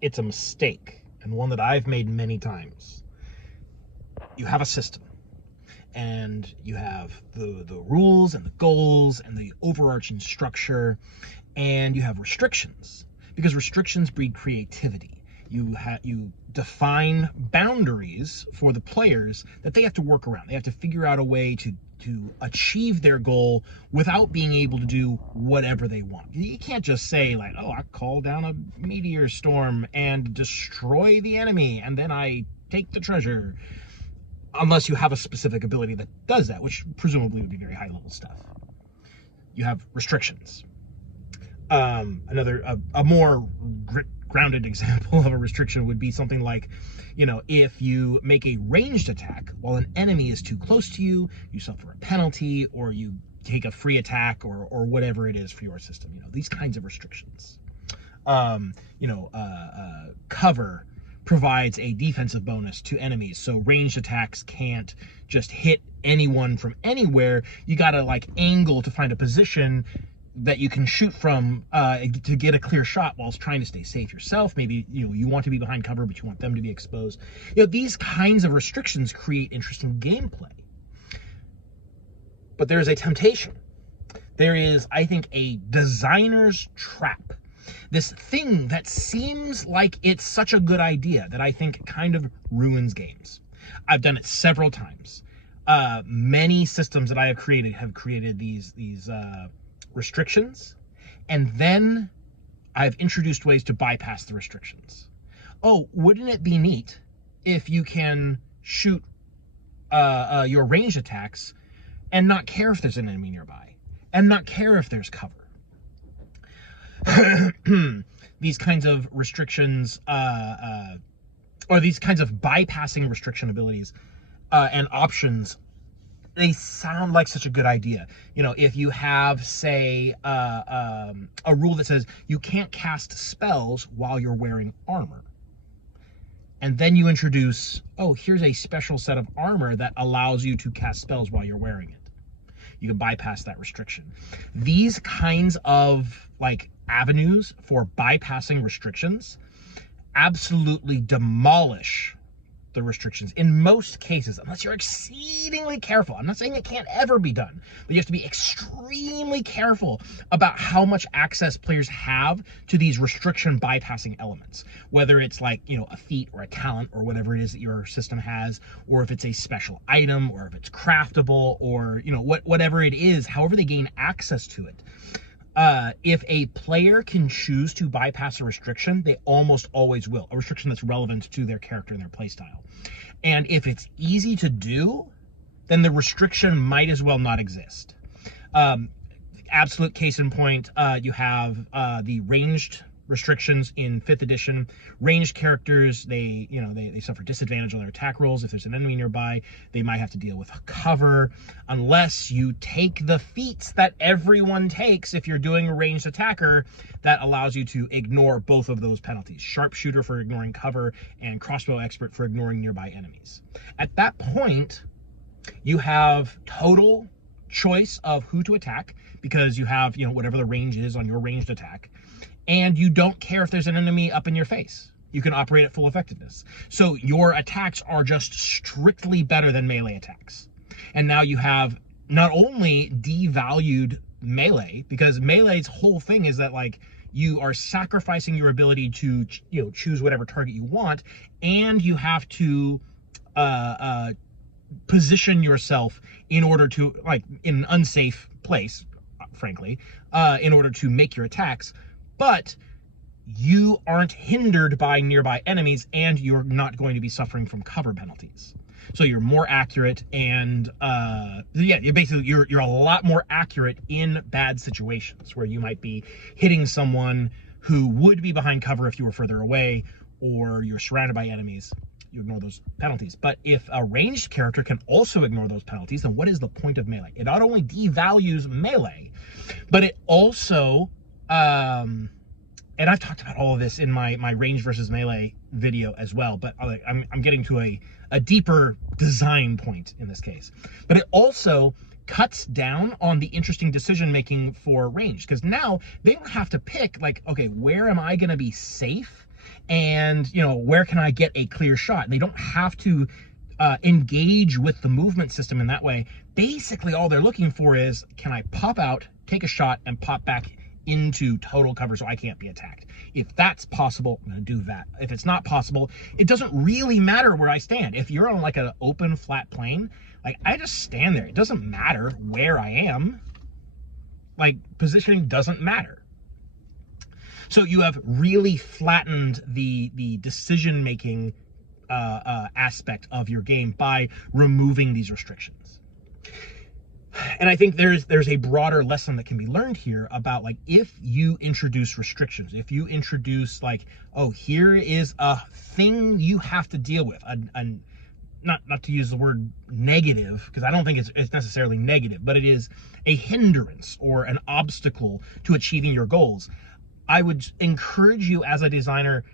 it's a mistake, and one that I've made many times. You have a system, and you have the rules and the goals and the overarching structure, and you have restrictions, because restrictions breed creativity. You define boundaries for the players that they have to work around. They have to figure out a way to achieve their goal without being able to do whatever they want. You can't just say like, oh, I call down a meteor storm and destroy the enemy and then I take the treasure, unless you have a specific ability that does that, which presumably would be very high level stuff. You have restrictions. A more grounded example of a restriction would be something like, if you make a ranged attack while an enemy is too close to you, you suffer a penalty, or you take a free attack, or whatever it is for your system. These kinds of restrictions. Cover provides a defensive bonus to enemies, so ranged attacks can't just hit anyone from anywhere. You gotta angle to find a position that you can shoot from to get a clear shot whilst trying to stay safe yourself. Maybe you want to be behind cover, but you want them to be exposed. These kinds of restrictions create interesting gameplay. But there is a temptation. There is, I think, a designer's trap. This thing that seems like it's such a good idea that I think kind of ruins games. I've done it several times. Many systems that I have created these restrictions, and then I've introduced ways to bypass the restrictions. Oh, wouldn't it be neat if you can shoot your ranged attacks and not care if there's an enemy nearby, and not care if there's cover? These kinds of restrictions, or these kinds of bypassing restriction abilities and options, they sound like such a good idea. If you have, say, a rule that says you can't cast spells while you're wearing armor, and then you introduce, oh, here's a special set of armor that allows you to cast spells while you're wearing it. You can bypass that restriction. These kinds of avenues for bypassing restrictions absolutely demolish the restrictions in most cases, unless you're exceedingly careful. I'm not saying it can't ever be done, but you have to be extremely careful about how much access players have to these restriction bypassing elements, whether it's a feat or a talent or whatever it is that your system has, or if it's a special item, or if it's craftable, or whatever it is, however they gain access to it. If a player can choose to bypass a restriction, they almost always will. A restriction that's relevant to their character and their playstyle. And if it's easy to do, then the restriction might as well not exist. Absolute case in point, you have the ranged restrictions in 5th edition. Ranged characters, they suffer disadvantage on their attack rolls. If there's an enemy nearby, they might have to deal with cover, unless you take the feats that everyone takes if you're doing a ranged attacker that allows you to ignore both of those penalties. Sharpshooter for ignoring cover, and crossbow expert for ignoring nearby enemies. At that point, you have total choice of who to attack, because you have whatever the range is on your ranged attack, and you don't care if there's an enemy up in your face. You can operate at full effectiveness. So your attacks are just strictly better than melee attacks. And now you have not only devalued melee, because melee's whole thing is that you are sacrificing your ability to choose whatever target you want, and you have to position yourself in order to, in an unsafe place, frankly, in order to make your attacks. But you aren't hindered by nearby enemies, and you're not going to be suffering from cover penalties. So you're more accurate, and you're a lot more accurate in bad situations where you might be hitting someone who would be behind cover if you were further away, or you're surrounded by enemies. You ignore those penalties. But if a ranged character can also ignore those penalties, then what is the point of melee? It not only devalues melee, but it also and I've talked about all of this in my range versus melee video as well, but I'm getting to a deeper design point in this case. But it also cuts down on the interesting decision making for range, because now they don't have to pick okay, where am I going to be safe and where can I get a clear shot? And they don't have to engage with the movement system in that way. Basically, all they're looking for is, can I pop out, take a shot, and pop back into total cover so I can't be attacked? If that's possible, I'm gonna do that. If it's not possible, it doesn't really matter where I stand. If you're on like an open flat plane, like I just stand there. It doesn't matter where I am. Like positioning doesn't matter. So you have really flattened the decision-making aspect of your game by removing these restrictions. And I think there's a broader lesson that can be learned here about, like, if you introduce restrictions, if you introduce like, oh, here is a thing you have to deal with, not to use the word negative, because I don't think it's necessarily negative, but it is a hindrance or an obstacle to achieving your goals. I would encourage you as a designer,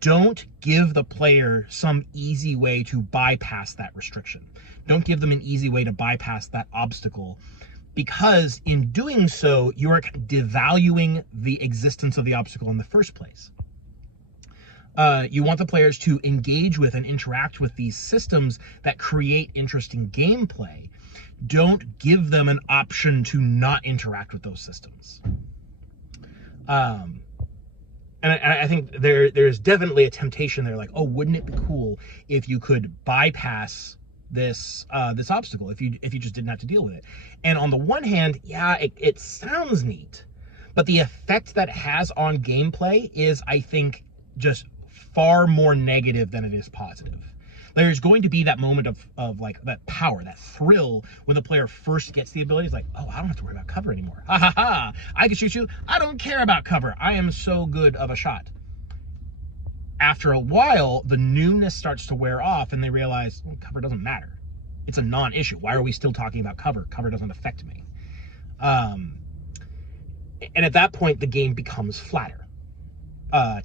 don't give the player some easy way to bypass that restriction. Don't give them an easy way to bypass that obstacle, because in doing so, you are devaluing the existence of the obstacle in the first place. You want the players to engage with and interact with these systems that create interesting gameplay. Don't give them an option to not interact with those systems. And I think there's definitely a temptation there, like, oh, wouldn't it be cool if you could bypass this this obstacle, if you just didn't have to deal with it? And on the one hand, yeah, it sounds neat, but the effect that it has on gameplay is, I think, just far more negative than it is positive. There's going to be that moment of like that power, that thrill when the player first gets the ability. It's like, oh, I don't have to worry about cover anymore. Ha ha ha! I can shoot you. I don't care about cover. I am so good of a shot. After a while, the newness starts to wear off, and they realize, well, cover doesn't matter. It's a non-issue. Why are we still talking about cover? Cover doesn't affect me. And at that point, the game becomes flatter,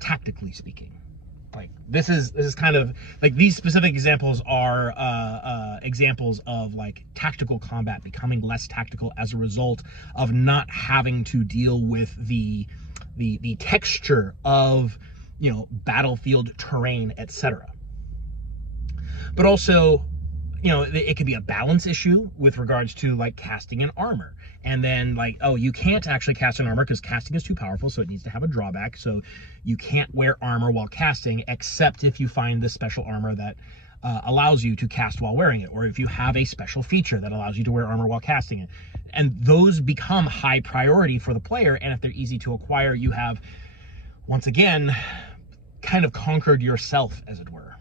tactically speaking. Like this is kind of like, these specific examples are examples of like tactical combat becoming less tactical as a result of not having to deal with the texture of battlefield terrain, etc. But also, it could be a balance issue with regards to like casting an armor. And then like, oh, you can't actually cast an armor because casting is too powerful, so it needs to have a drawback. So you can't wear armor while casting, except if you find the special armor that allows you to cast while wearing it, or if you have a special feature that allows you to wear armor while casting it. And those become high priority for the player, and if they're easy to acquire, you have, once again, kind of conquered yourself, as it were.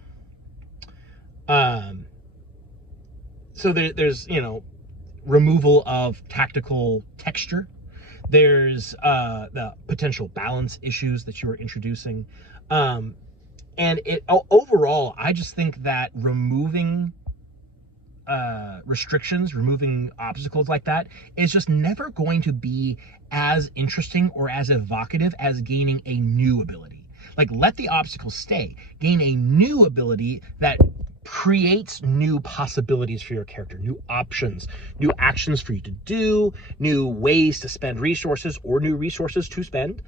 So there's, removal of tactical texture. There's the potential balance issues that you are introducing. And overall, I just think that removing restrictions, removing obstacles like that is just never going to be as interesting or as evocative as gaining a new ability. Like, let the obstacles stay. Gain a new ability that creates new possibilities for your character, new options, new actions for you to do, new ways to spend resources or new resources to spend,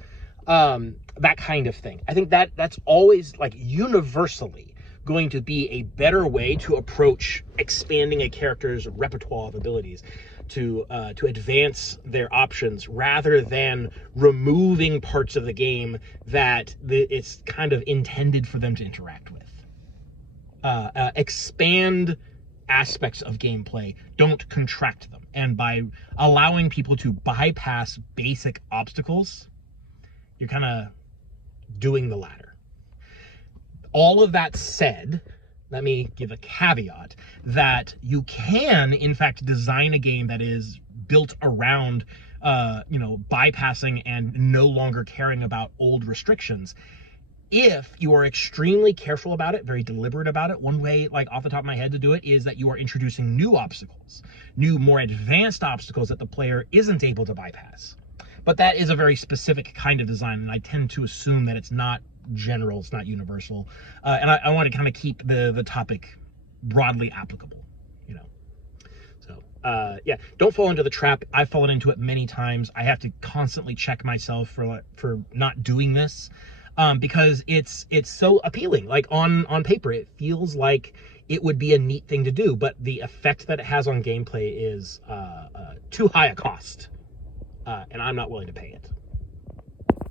that kind of thing. I think that's always, like, universally going to be a better way to approach expanding a character's repertoire of abilities, to advance their options, rather than removing parts of the game that it's kind of intended for them to interact with. Expand aspects of gameplay, don't contract them. And by allowing people to bypass basic obstacles, you're kind of doing the latter. All of that said, let me give a caveat that you can, in fact, design a game that is built around, bypassing and no longer caring about old restrictions, if you are extremely careful about it, very deliberate about it. One way, like off the top of my head, to do it is that you are introducing new obstacles, new, more advanced obstacles that the player isn't able to bypass. But that is a very specific kind of design, and I tend to assume that it's not general, it's not universal. And I want to kind of keep the topic broadly applicable, So, yeah, don't fall into the trap. I've fallen into it many times. I have to constantly check myself for not doing this. because it's so appealing. Like on paper, it feels like it would be a neat thing to do, but the effect that it has on gameplay is too high a cost, and I'm not willing to pay it.